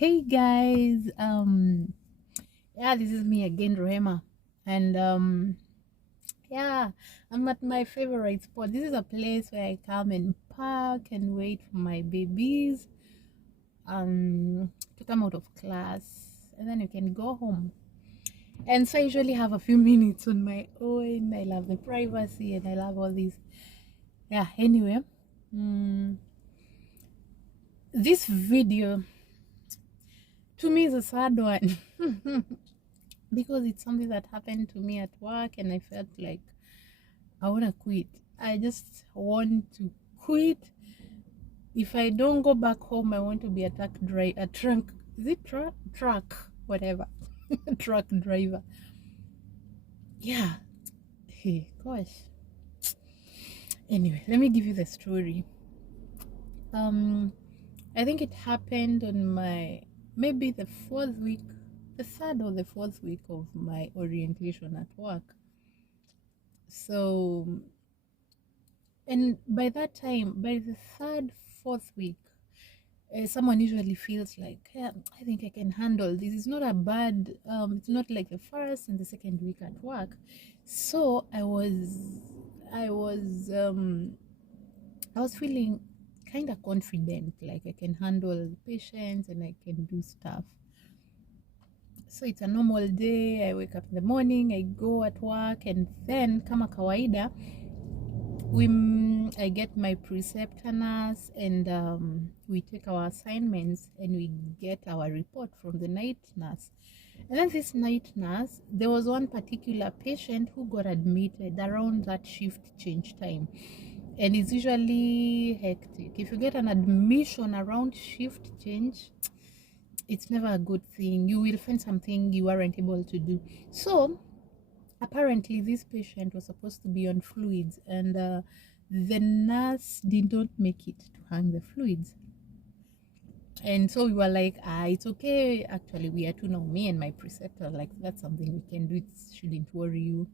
Hey guys, yeah, this is me again, Rehema, and yeah, I'm at my favorite spot. This is a place where I come and park and wait for my babies, to come out of class, and then you can go home. And so I usually have a few minutes on my own. I love the privacy and I love all this. Yeah. Anyway, mm, this video to me is a sad one. Because it's something that happened to me at work and I felt like I want to quit. I just want to quit. If I don't go back home, I want to be a trunk, is it truck, whatever, truck driver. Yeah. Hey, gosh. Anyway, let me give you the story. I think it happened on my maybe the third or the fourth week of my orientation at work. So, and by that time, by the third, fourth week, someone usually feels like, yeah, I think I can handle this. It's not a bad, it's not like the first and the second week at work. So I was feeling kind of confident, like I can handle patients and I can do stuff. So it's a normal day. I wake up in the morning, I go at work, and then kama kawaida, I get my preceptor nurse and we take our assignments and we get our report from the night nurse. And then this night nurse, there was one particular patient who got admitted around that shift change time. And it's usually hectic. If you get an admission around shift change, it's never a good thing. You will find something you aren't able to do. So apparently this patient was supposed to be on fluids and the nurse did not make it to hang the fluids. And so we were like, it's okay. Actually, we are two now, me and my preceptor. Like, that's something we can do. It shouldn't worry you.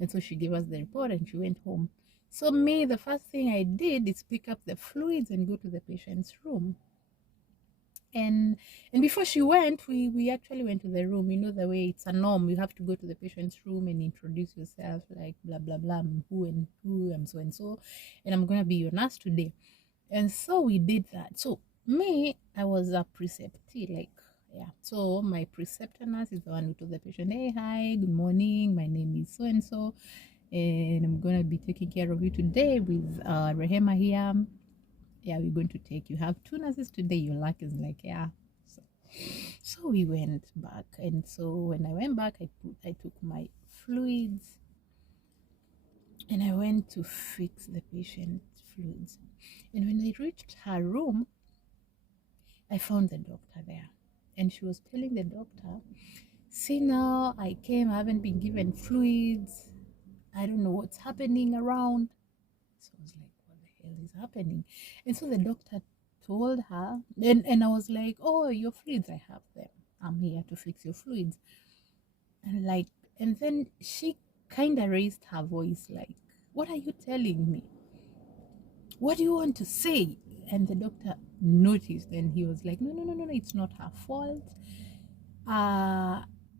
And so she gave us the report and she went home. So me, the first thing I did is pick up the fluids and go to the patient's room. And before she went, we actually went to the room. You know the way it's a norm, you have to go to the patient's room and introduce yourself, like blah blah blah, I'm who and who, I'm so and so, and I'm gonna be your nurse today. And so we did that. So me, I was a preceptee, like, yeah. So my preceptor nurse is the one who told the patient, hey, hi, good morning, my name is so and so, and I'm gonna be taking care of you today with Rehema here. Yeah, we're going to take, you have two nurses today, your luck is like, yeah. So we went back, and so when I went back, I took my fluids and I went to fix the patient's fluids. And when I reached her room, I found the doctor there, and she was telling the doctor, see, now I came, I haven't been given fluids, I don't know what's happening around. So I was like, what the hell is happening? And so the doctor told her, and I was like, oh, your fluids, I have them, I'm here to fix your fluids. And then she kind of raised her voice like, what are you telling me? What do you want to say? And the doctor noticed and he was like, no, it's not her fault.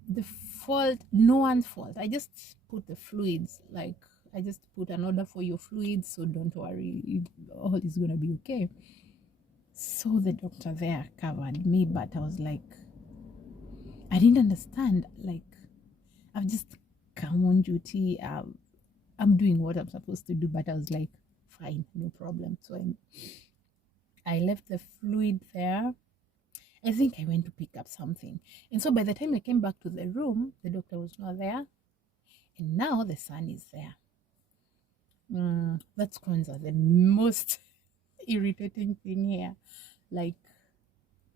The fault, no one's fault. I just put the fluids, like I just put an order for your fluids, so don't worry, all is gonna be okay. So the doctor there covered me, but I was like, I didn't understand. Like, I've just come on duty. I'm doing what I'm supposed to do, but I was like, fine, no problem. So I left the fluid there. I think I went to pick up something. And so by the time I came back to the room, the doctor was not there. And now the son is there. That's Kwanzaa, the most irritating thing here. Like,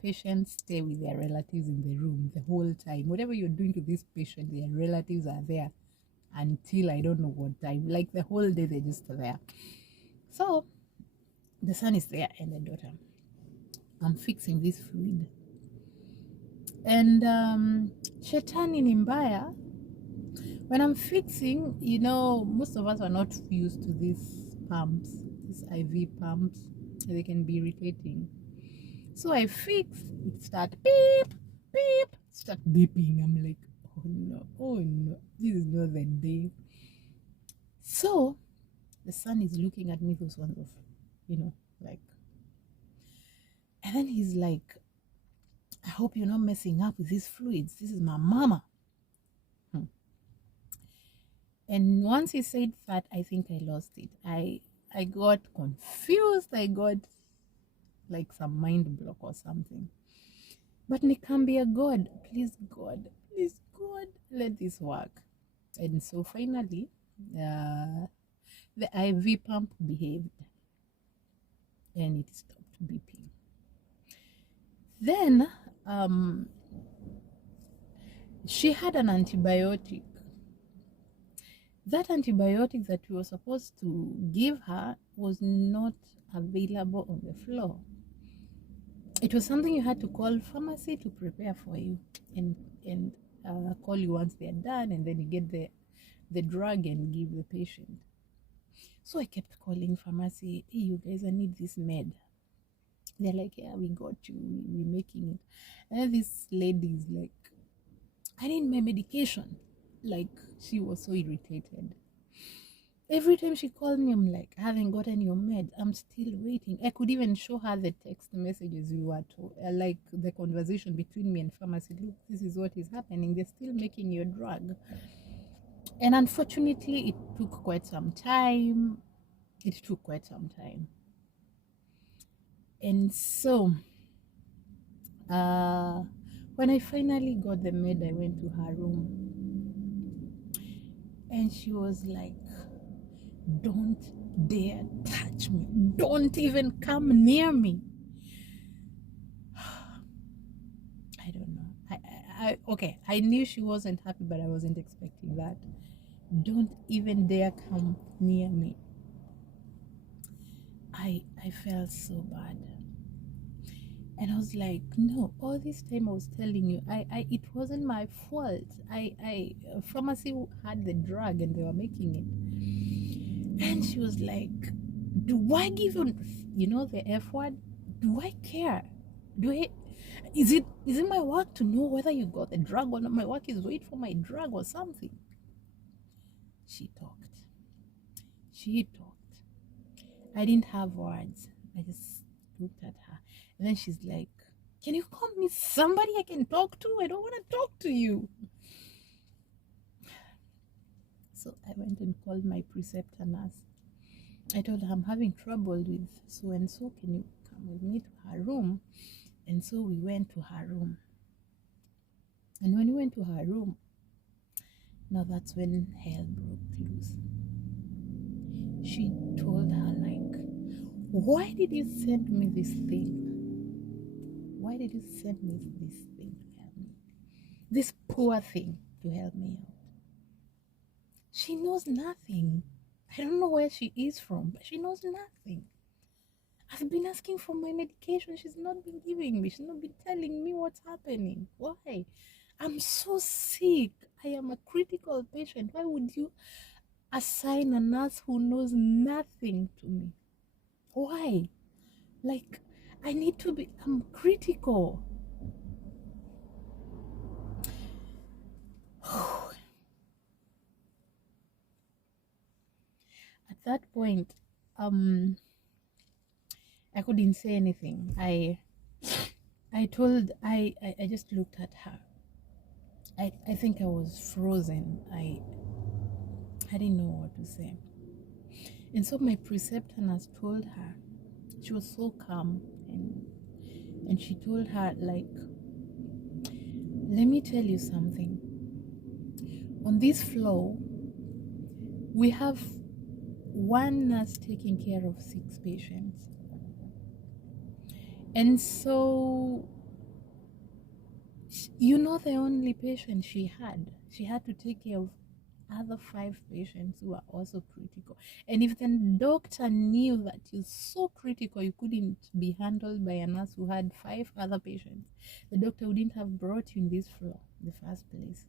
patients stay with their relatives in the room the whole time. Whatever you're doing to this patient, their relatives are there until I don't know what time. Like the whole day, they're just there. So the son is there and the daughter. I'm fixing this fluid. And Shetani ni mbaya. When I'm fixing, you know, most of us are not used to these pumps, these IV pumps. They can be irritating. So I fixed, it start beep, beep, start beeping. I'm like, oh no, this is not the day. So the son is looking at me, those ones of, like, and then he's like, I hope you're not messing up with these fluids. This is my mama. And once he said that, I think I lost it. I got confused. I got like some mind block or something. But Nikambia, please God, let this work. And so finally, the IV pump behaved and it stopped beeping. Then she had an antibiotic. That antibiotic that we were supposed to give her was not available on the floor. It was something you had to call pharmacy to prepare for you and call you once they're done, and then you get the drug and give the patient. So I kept calling pharmacy, hey, you guys, I need this med. They're like, yeah, we got you, we're making it. And then this lady is like, I need my medication. Like, she was so irritated. Every time she called me, I'm like, I haven't gotten your med. I'm still waiting. I could even show her the text messages we were to, like the conversation between me and pharmacy. Look, this is what is happening. They're still making your drug. And unfortunately, it took quite some time. And so, when I finally got the med, I went to her room. And she was like, don't dare touch me. Don't even come near me. I don't know. Okay, I knew she wasn't happy, but I wasn't expecting that. Don't even dare come near me. I felt so bad. And I was like, no, all this time I was telling you, it wasn't my fault. Pharmacy had the drug and they were making it. And she was like, do I give you, the F word? Do I care? Is it my work to know whether you got the drug or not? My work is wait for my drug or something. She talked. I didn't have words. I just looked at her. And then she's like, can you call me somebody I can talk to? I don't want to talk to you. So I went and called my preceptor nurse. I told her I'm having trouble with so and so. Can you come with me to her room? And so we went to her room. And when we went to her room, now that's when hell broke loose. She told her, like, why did you send me this thing? Why did you send me this thing to help me? This poor thing to help me out. She knows nothing. I don't know where she is from, but she knows nothing. I've been asking for my medication. She's not been giving me. She's not been telling me what's happening. Why? I'm so sick. I am a critical patient. Why would you assign a nurse who knows nothing to me? Why? Like, I need to be, I'm critical. At that point, I couldn't say anything. I just looked at her. I think I was frozen. I didn't know what to say. And so my preceptor nurse told her, she was so calm, and she told her, like, let me tell you something. On this floor, we have one nurse taking care of 6 patients. And so, the only patient she had to take care of other 5 patients who are also critical. And if the doctor knew that you're so critical you couldn't be handled by a nurse who had 5 other patients, the doctor wouldn't have brought you in this floor in the first place.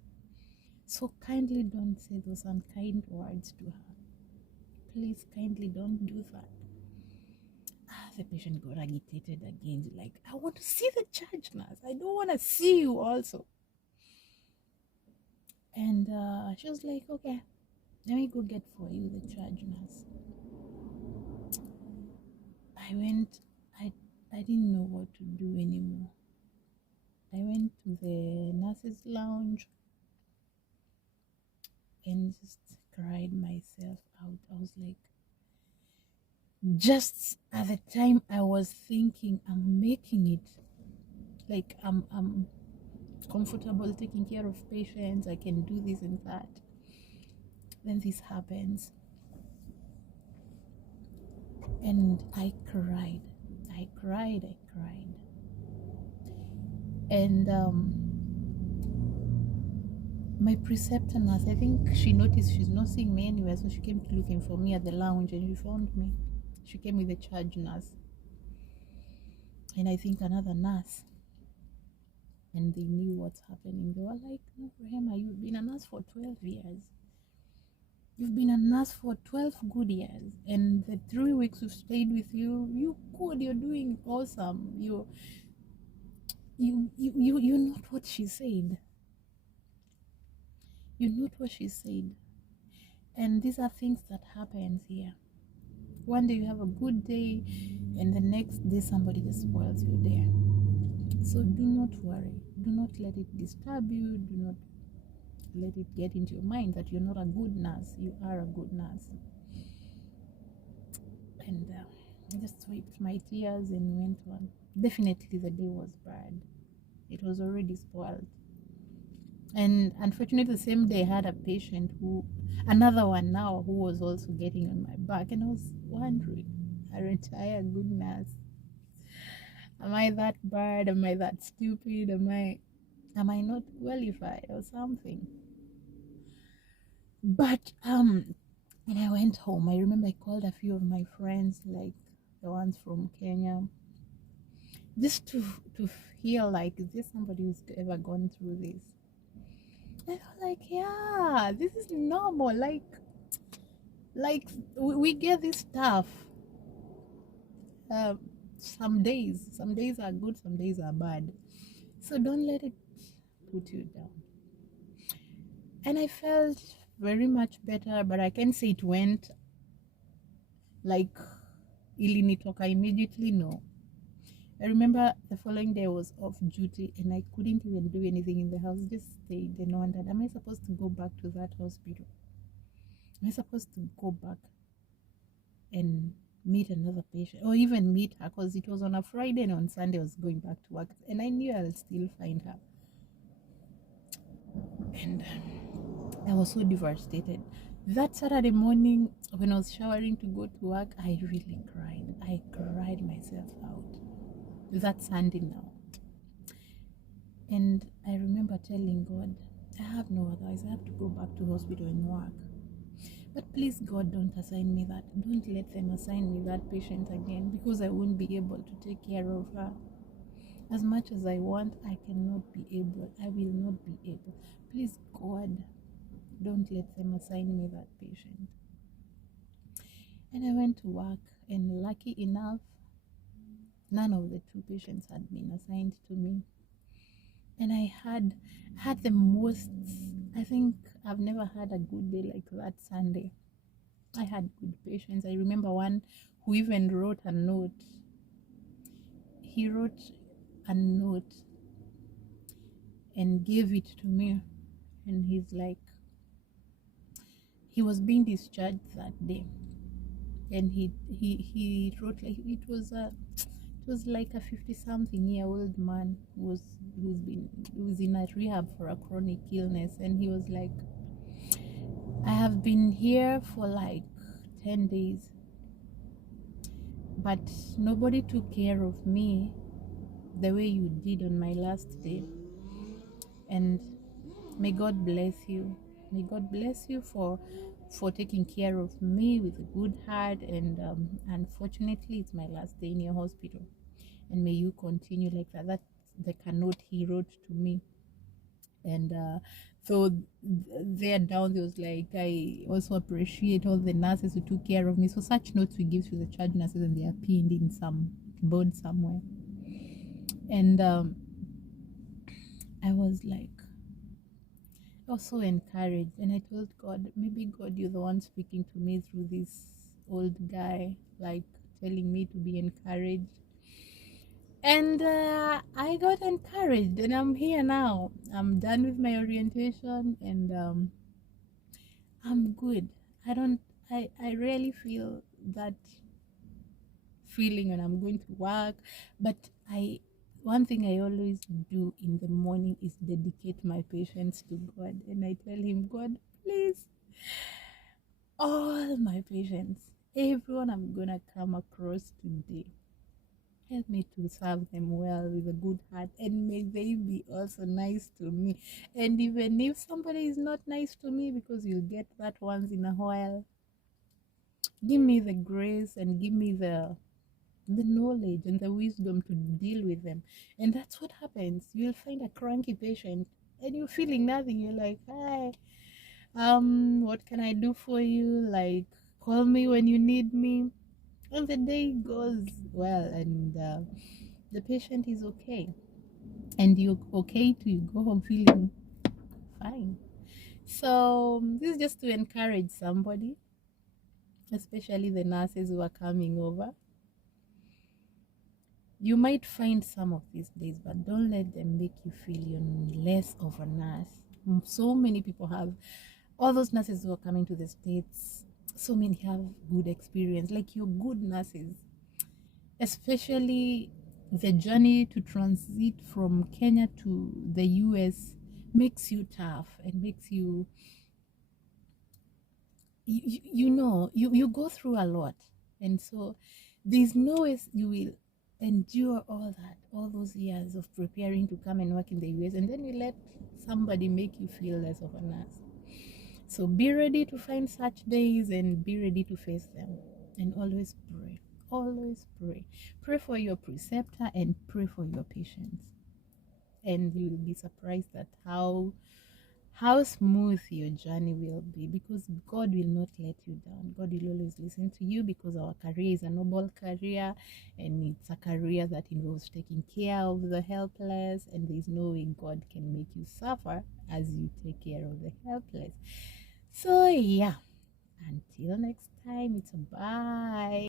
So kindly don't say those unkind words to her. Please kindly don't do that. The patient got agitated again. Like, I want to see the charge nurse. I don't want to see you also. And she was like, okay, let me go get for you the charge nurse. I went, I didn't know what to do anymore. I went to the nurses' lounge and just cried myself out. I was like, just at the time I was thinking I'm making it, like I'm comfortable taking care of patients, I can do this and that, then this happens. And I cried. And my preceptor nurse, I think she noticed she's not seeing me anywhere, so she came looking for me at the lounge and she found me. She came with the charge nurse and I think another nurse, and they knew what's happening. They were like, no, Rehema, you've been a nurse for 12 years. You've been a nurse for 12 good years, and the 3 weeks we've stayed with you, you're doing awesome. You not what she said. You not what she said. And these are things that happens here. One day you have a good day, and the next day somebody just spoils your day. So do not worry. Do not let it disturb you. Do not let it get into your mind that you're not a good nurse. You are a good nurse. And I just wiped my tears and went on. Definitely the day was bad. It was already spoiled. And unfortunately, the same day I had a patient another one now, who was also getting on my back. And I was wondering, aren't I a good nurse? Am I that bad? Am I that stupid? Am I not qualified or something? But when I went home, I remember I called a few of my friends, like the ones from Kenya, just to feel like, is there somebody who's ever gone through this? And I was like, yeah, this is normal. Like we get this stuff. Some days are good, some days are bad. So don't let it put you down. And I felt very much better, but I can't say it went like ilinitoka immediately. No. I remember the following day I was off duty and I couldn't even do anything in the house. Just stayed and wondered, am I supposed to go back to that hospital? Am I supposed to go back and meet another patient, or even meet her? Because it was on a Friday and on Sunday I was going back to work, and I knew I'll still find her. And I was so devastated. That Saturday morning, when I was showering to go to work, I really cried. I cried myself out. That Sunday now. And I remember telling God, I have no otherwise. I have to go back to hospital and work. But please, God, don't assign me that. Don't let them assign me that patient again, because I won't be able to take care of her. As much as I want, I cannot be able. I will not be able. Please, God, don't let them assign me that patient. And I went to work, and lucky enough, none of the 2 patients had been assigned to me. And I had the most, I think I've never had a good day like that Sunday. I had good patients. I remember one who even wrote a note. He wrote a note and gave it to me. And he's like, he was being discharged that day. And he wrote, like, it was like a 50-something-year-old man who's in a rehab for a chronic illness. And he was like, I have been here for like 10 days, but nobody took care of me the way you did on my last day. And may God bless you. May God bless you for taking care of me with a good heart. And unfortunately, it's my last day in your hospital. And may you continue like that. That's the note he wrote to me. And so there down there was like, I also appreciate all the nurses who took care of me. So such notes we give to the charge nurses, and they are pinned in some board somewhere. And I was like, I was so encouraged, and I told God, maybe God, you're the one speaking to me through this old guy, like telling me to be encouraged. And I got encouraged, and I'm here now. I'm done with my orientation, and I'm good. I don't. I rarely feel that feeling when I'm going to work, but I. One thing I always do in the morning is dedicate my patients to God, and I tell Him, God, please, all my patients, everyone I'm gonna come across today, help me to serve them well with a good heart, and may they be also nice to me. And even if somebody is not nice to me, because you'll get that once in a while, give me the grace and give me the knowledge and the wisdom to deal with them. And that's what happens. You'll find a cranky patient and you're feeling nothing. You're like, hi, what can I do for you? Like, call me when you need me. And the day goes well, and the patient is okay, and you're okay to go home feeling fine. So this is just to encourage somebody, especially the nurses who are coming over. You might find some of these days, but don't let them make you feel you're less of a nurse. So many people have, all those nurses who are coming to the States, so many have good experience. Like, you're good nurses, especially the journey to transit from Kenya to the US makes you tough and makes you, you go through a lot. And so there's no way you will endure all that, all those years of preparing to come and work in the US, and then you let somebody make you feel less of a nurse. So be ready to find such days and be ready to face them. And always pray. Always pray. Pray for your preceptor and pray for your patients. And you will be surprised at how smooth your journey will be, because God will not let you down. God will always listen to you, because our career is a noble career, and it's a career that involves taking care of the helpless, and there's no way God can make you suffer as you take care of the helpless. So yeah, until next time, it's a bye.